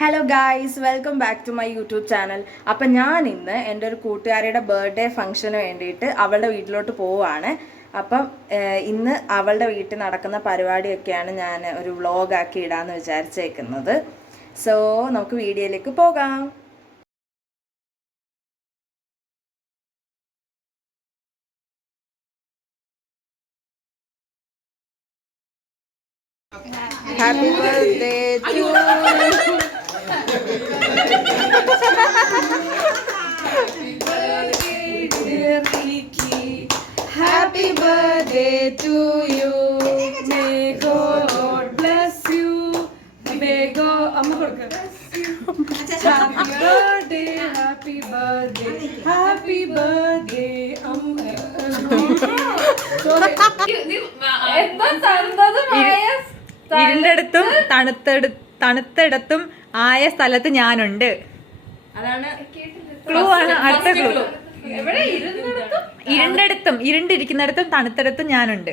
Hello guys, welcome back to my YouTube channel. അപ്പം ഞാൻ ഇന്ന് എൻ്റെ ഒരു കൂട്ടുകാരിയുടെ ബർത്ത്ഡേ ഫംഗ്ഷന് വേണ്ടിയിട്ട് അവളുടെ വീട്ടിലോട്ട് പോവുകയാണ്. അപ്പം ഇന്ന് അവളുടെ വീട്ടിൽ നടക്കുന്ന പരിപാടിയൊക്കെയാണ് ഞാൻ ഒരു വ്ളോഗാക്കി ഇടാമെന്ന് വിചാരിച്ചേക്കുന്നത്. സോ നമുക്ക് വീഡിയോയിലേക്ക് പോകാം. Happy birthday to you. Happy birthday dear Nikki. Happy birthday to you. May God bless you. May God bless you. Happy birthday, happy birthday, happy birthday. ഇരുണ്ടടുത്തും തണുത്തടത്തും ആയ സ്ഥലത്ത് ഞാനുണ്ട്. അതാണ് ക്ലൂ ആണ്. അടുത്ത ക്ലൂ. ഇരുണ്ടിരിക്കുന്നിടത്തും തണുത്തടത്തും ഞാനുണ്ട്.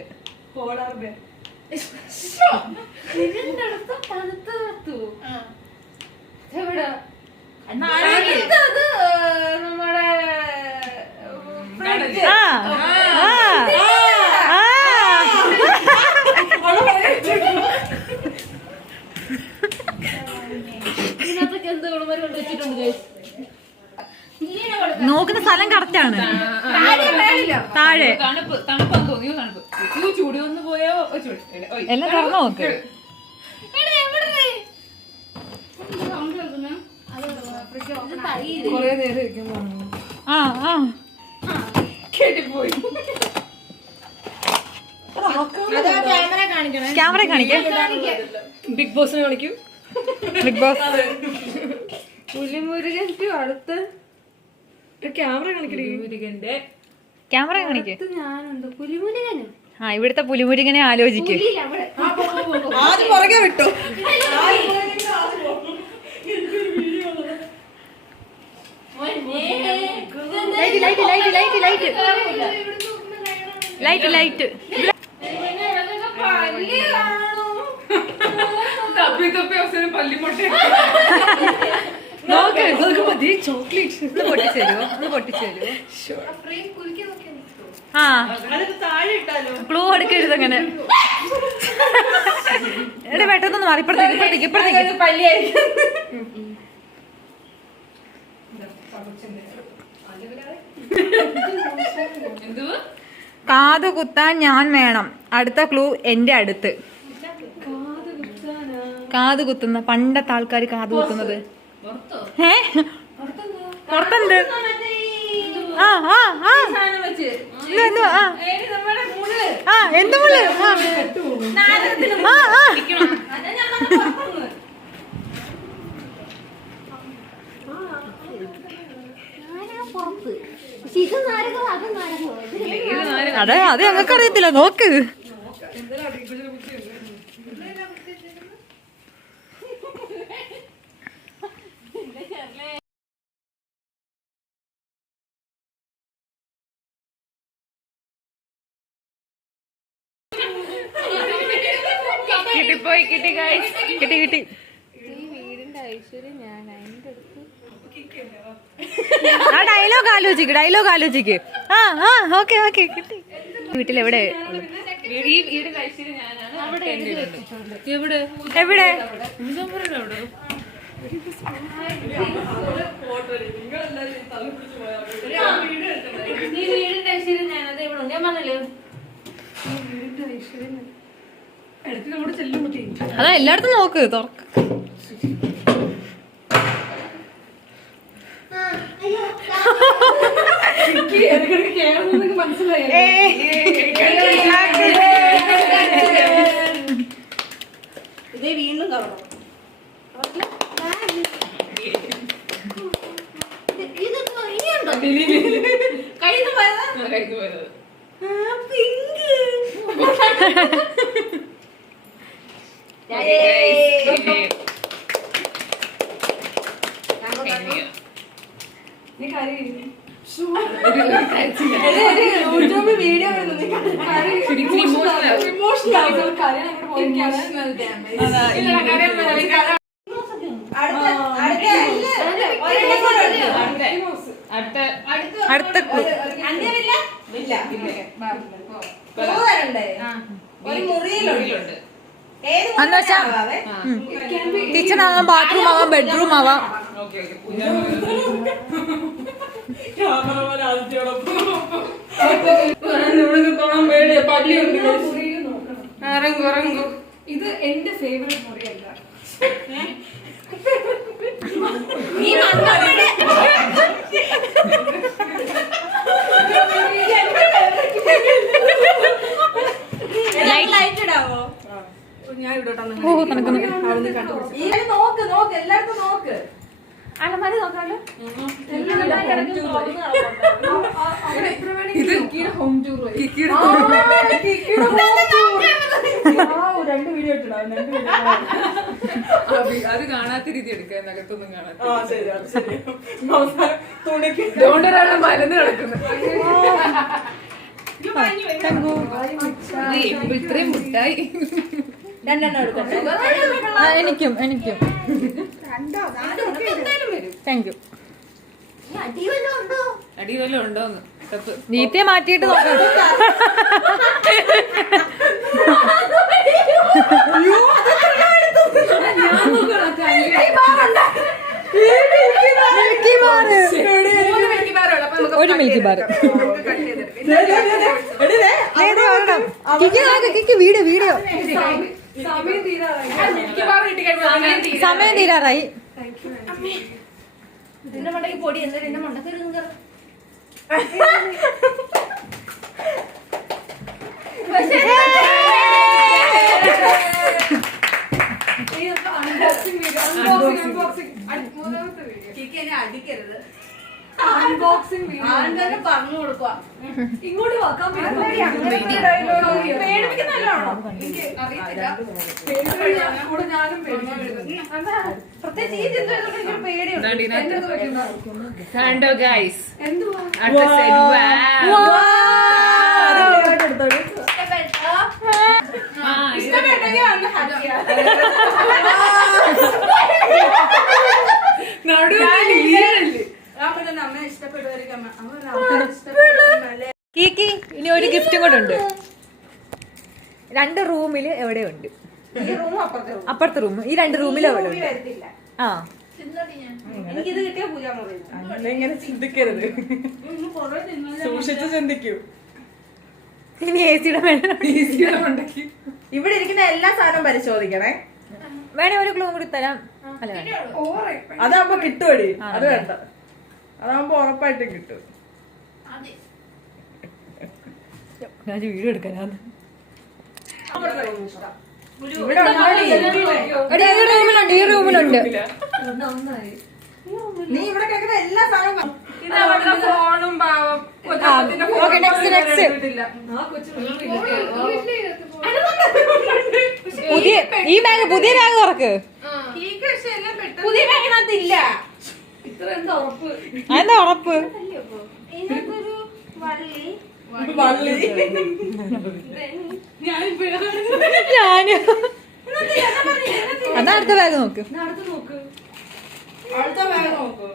നോക്കുന്ന സ്ഥലം കറക്റ്റ് ആണ്. താഴെ എല്ലാം തുറന്നു നോക്ക്. ക്യാമറ കാണിക്കേ. ബിഗ് ബോസിനെ കാണിക്കൂ. ബിഗ് ബോസ് പുലിമുരുകൻ അടുത്ത് ക്യാമറ കാണിക്കേ. ക്യാമറ കാണിക്കേ. ഞാനുണ്ട് പുലിമുരുകന്. ആ, ഇവിടുത്തെ പുലിമുരുകനെ ആലോചിക്ക്. പുറകെ വിട്ടു. ലൈറ്റ് ചോക്ലേറ്റ് പൊട്ടിച്ചേരുവോ? ആ, ക്ലൂ എടുക്കരുത് അങ്ങനെ. എടാ പെട്ടെന്ന് മാറി. ഇപ്പഴത്തേക്ക് കാത് കുത്താൻ ഞാൻ വേണം. അടുത്ത ക്ലൂ എന്റെ അടുത്ത്. കാത് കുത്തുന്ന പണ്ടത്തെ ആൾക്കാർ കാത് കുത്തുന്നത്. പുറത്തെന്ത്? എന്ത് മുള്ള്? അതെ, അത് ഞങ്ങൾക്ക് അറിയത്തില്ല. നോക്ക്. കിട്ടി. ആ ഡയലോഗ് ആലോചിക്ക്. ഓക്കെ കിട്ടി. വീട്ടിലെവിടെ? എവിടെ? അതാ എല്ലായിടത്തും നോക്ക്. തുറക്ക്. ഇതേ വീണ്ടും കാണണം. കഴിഞ്ഞു പോയത് പിങ്ക്. യൂട്യൂബ് വീഡിയോ ഇമോഷണൽ അടുത്ത ക്ലൂ എന്ന് വെച്ചാ കിച്ചൺ ആവാം, ബാത്റൂം ആവാം, ബെഡ്റൂം ആവാം. ഇത് എന്റെ ഫേവറേറ്റ് മുറിയല്ല. ഞാൻ ഓ നടക്കുന്നു. നോക്ക് നോക്ക് എല്ലായിടത്തും നോക്ക്. അലമാരി നോക്കാലോ. ഇത് ഹോം ടൂർ രണ്ട് വീഡിയോ ഇട്ടിടാം. അത് കാണാത്ത രീതി എടുക്കാൻ അകത്തൊന്നും കാണാത്ത തുണിക്ക് മരുന്ന് കിടക്കുന്നു. ഇത്രയും മുട്ടായി എനിക്കും താങ്ക് യു. അടി വല്ലതും ഉണ്ടോന്ന് നീറ്റിയെ മാറ്റിയിട്ട് നോക്കാം. ഒരു മിൽക്കി ബാർ. വീഡിയോ സമയം തീരാറായി. ഇതിന്റെ മണ്ടയ്ക്ക് പൊടി എന്താ എന്റെ മണ്ടത്തിൽ അടിക്കരുത്. പറഞ്ഞു കൊടുക്കുക. ഇങ്ങോട്ട് വെക്കാൻ കണ്ടോ ഗൈസ്? കീക്കി ഇനി ഒരു ഗിഫ്റ്റും കൂടെ ഉണ്ട്. 2 റൂമില് എവിടെയുണ്ട്? അപ്പുറത്തെ റൂം. ഈ 2 റൂമിൽ എവിടെ ഉണ്ട്? ആ എനിക്കിത് കിട്ടിയ പൂജ മുറി. ഇങ്ങനെ ചിന്തിക്കരുത്, സൂക്ഷിച്ച് ചിന്തിക്കൂ. ഇനി AC-യുടെ ഇവിടെ ഇരിക്കുന്ന എല്ലാ സാധനവും പരിശോധിക്കണേ. വേണേ ഒരു ക്ലൂ കൂടി തരാം. അല്ല വേണ്ട, അതാകുമ്പോ കിട്ടുമടി. അത് വേണ്ട, അതാകുമ്പോ ഉറപ്പായിട്ടും കിട്ടും. ഞാൻ വീഡിയോ എടുക്കാനാണ്. ഈ റൂമിലുണ്ട്. നീ ഇവിടെ കേൾക്കുന്ന എല്ലാ സാധനവും ഫോണും പാവം ഓക്കെ നെക്സ്റ്റ്. ഈ ബാഗ്, പുതിയ ബാഗ് തുറക്ക്. പുതിയ ബാഗിനകത്തില്ല. അതെന്താ ഉറപ്പ്? ഞാന് അതാ അടുത്ത ബാഗ് നോക്ക്. അടുത്ത ബാഗ് നോക്കൂ.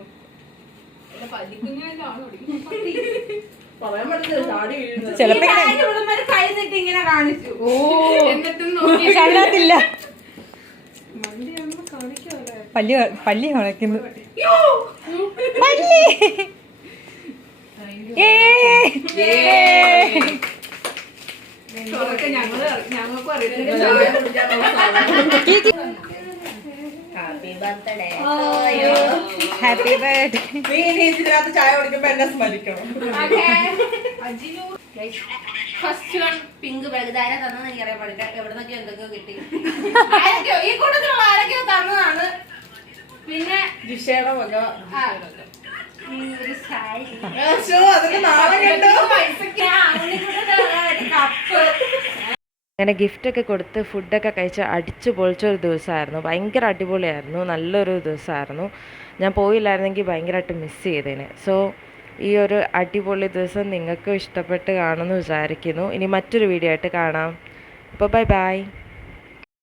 ചിലപ്പോ കൈ നീട്ടി ഇങ്ങനെ കാണിച്ചു. കണ്ണാത്തില്ല. പല്ലി മുളയ്ക്കുന്നു. പല്ലി. ഞങ്ങൾക്കും അറിയില്ല. Happy birthday. നീ ഇനി ഇതിനകത്ത് ചായ കുടിക്കുമ്പോ എന്നെ സ്മരിക്കണം. First one pink bag. ഇതാരാ തന്നെന്ന് എനിക്കറിയാൻ പാടില്ല. എവിടുന്നൊക്കെയോ എന്തൊക്കെയോ കിട്ടി. ആരൊക്കെയോ ഈ കൂട്ടത്തിലുള്ള ആരൊക്കെയോ തന്നതാണ്. പിന്നെ ജിഷയുടെ വക ഒരു സാരി. അതൊക്കെ നാളെ കേട്ടോ. കപ്പ്. അങ്ങനെ ഗിഫ്റ്റൊക്കെ കൊടുത്ത് ഫുഡൊക്കെ കഴിച്ച് അടിച്ചു പൊളിച്ചൊരു ദിവസമായിരുന്നു. ഭയങ്കര അടിപൊളിയായിരുന്നു, നല്ലൊരു ദിവസമായിരുന്നു. ഞാൻ പോയില്ലായിരുന്നെങ്കിൽ ഭയങ്കരമായിട്ട് മിസ് ചെയ്തേനെ. സോ ഈ ഒരു അടിപൊളി ദിവസം നിങ്ങൾക്കും ഇഷ്ടപ്പെട്ട് കാണുമെന്ന് വിചാരിക്കുന്നു. ഇനി മറ്റൊരു വീഡിയോ ആയിട്ട് കാണാം. അപ്പോൾ ബൈ ബൈ.